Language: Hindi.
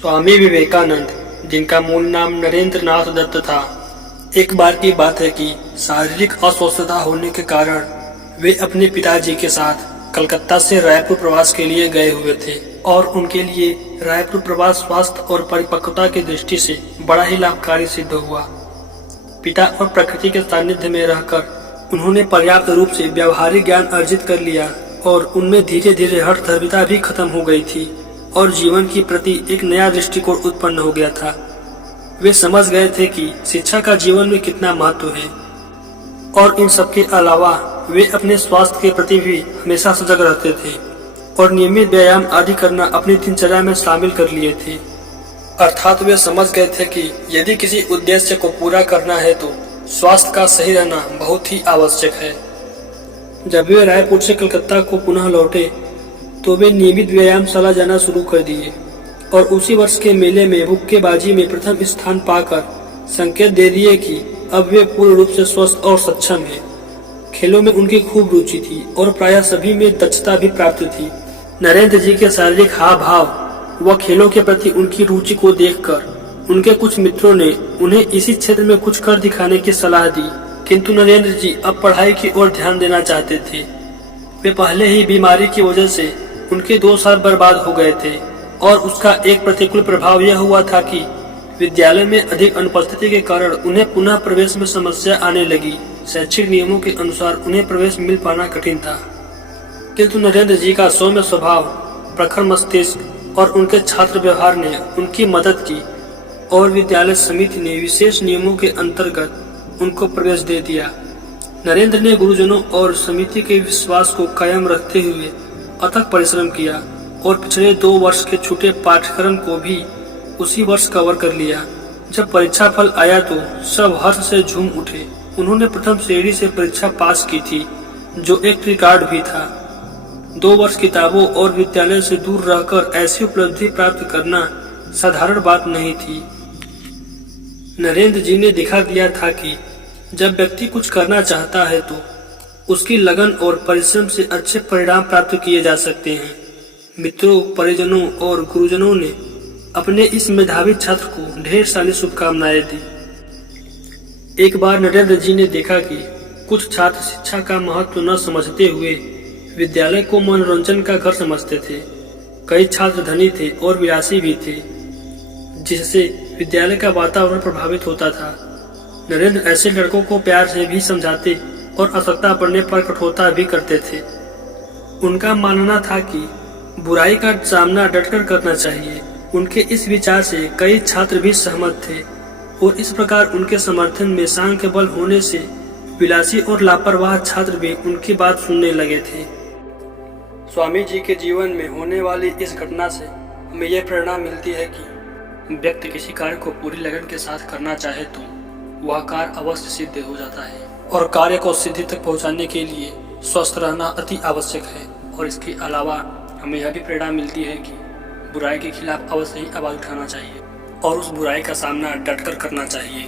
स्वामी विवेकानंद, जिनका मूल नाम नरेंद्र नाथ दत्त था, एक बार की बात है कि शारीरिक अस्वस्थता होने के कारण वे अपने पिताजी के साथ कलकत्ता से रायपुर प्रवास के लिए गए हुए थे और उनके लिए रायपुर प्रवास स्वास्थ्य और परिपक्वता की दृष्टि से बड़ा ही लाभकारी सिद्ध हुआ। पिता और प्रकृति के सानिध्य में रहकर उन्होंने पर्याप्त रूप से व्यावहारिक ज्ञान अर्जित कर लिया और उनमें धीरे धीरे हठधर्मिता भी खत्म हो गई थी और जीवन की प्रति एक नया दृष्टिकोण उत्पन्न हो गया था। वे समझ गए थे कि शिक्षा का जीवन में कितना महत्व है और इन सब के अलावा वे अपने स्वास्थ्य के प्रति भी हमेशा सजग रहते थे और नियमित व्यायाम आदि करना अपनी दिनचर्या में शामिल कर लिए थे। अर्थात वे समझ गए थे कि यदि किसी उद्देश्य को पूरा करना है तो स्वास्थ्य का सही रहना बहुत ही आवश्यक है। जब वे रायपुर से कलकत्ता को पुनः लौटे तो वे नियमित व्यायामशाला जाना शुरू कर दिए और उसी वर्ष के मेले में मुक्केबाजी में प्रथम स्थान पाकर संकेत दे दिए कि अब वे पूर्ण रूप से स्वस्थ और सक्षम हैं। खेलों में उनकी खूब रुचि थी और प्रायः सभी में दक्षता भी प्राप्त थी। नरेंद्र जी के शारीरिक हाव भाव व खेलों के प्रति उनकी रुचि को देखकर उनके कुछ मित्रों ने उन्हें इसी क्षेत्र में कुछ कर दिखाने की सलाह दी, किंतु नरेंद्र जी अब पढ़ाई की ओर ध्यान देना चाहते थे। वे पहले ही बीमारी की वजह से उनके 2 साल बर्बाद हो गए थे और उसका एक प्रतिकूल प्रभाव यह हुआ था कि विद्यालय में अधिक अनुपस्थिति के कारण उन्हें पुनः प्रवेश में समस्या आने लगी। शैक्षिक नियमों के अनुसार उन्हें प्रवेश मिल पाना कठिन था, किंतु नरेंद्र जी का सौम्य स्वभाव, प्रखर मस्तिष्क और उनके छात्र व्यवहार ने उनकी मदद की और विद्यालय समिति ने विशेष नियमों के अंतर्गत उनको प्रवेश दे दिया। नरेंद्र ने गुरुजनों और समिति के विश्वास को कायम रखते हुए अथक परिश्रम किया और पिछले 2 वर्ष के छूटे पाठ्यक्रम को भी उसी वर्ष कवर कर लिया। जब परीक्षा फल आया तो सब हर्ष से झूम उठे। उन्होंने प्रथम श्रेणी से परीक्षा पास की थी, जो एक रिकॉर्ड भी था। 2 वर्ष किताबों और विद्यालय से दूर रहकर ऐसी उपलब्धि प्राप्त करना साधारण बात नहीं थी। नरेंद्र जी ने दिखा दिया था कि जब व्यक्ति कुछ करना चाहता है तो उसकी लगन और परिश्रम से अच्छे परिणाम प्राप्त किए जा सकते हैं। मित्रों, परिजनों और गुरुजनों ने अपने इस मेधावी छात्र को ढेर सारी शुभकामनाएं दी। एक बार नरेंद्र जी ने देखा कि कुछ छात्र शिक्षा का महत्व न समझते हुए विद्यालय को मनोरंजन का घर समझते थे। कई छात्र धनी थे और विलासी भी थे, जिससे विद्यालय का वातावरण प्रभावित होता था। नरेंद्र ऐसे लड़कों को प्यार से भी समझाते और आवश्यकता पड़ने पर कठोरता भी करते थे। उनका मानना था कि बुराई का सामना डटकर करना चाहिए। उनके इस विचार से कई छात्र भी सहमत थे और इस प्रकार उनके समर्थन में सांख्य बल होने से विलासी और लापरवाह छात्र भी उनकी बात सुनने लगे थे। स्वामी जी के जीवन में होने वाली इस घटना से हमें यह प्रेरणा मिलती है कि व्यक्ति किसी कार्य को पूरी लगन के साथ करना चाहे तो वह कार्य अवश्य सिद्ध हो जाता है और कार्य को सिद्धि तक पहुंचाने के लिए स्वस्थ रहना अति आवश्यक है। और इसके अलावा हमें यह भी प्रेरणा मिलती है कि बुराई के खिलाफ अवश्य ही आवाज उठाना चाहिए और उस बुराई का सामना डटकर करना चाहिए।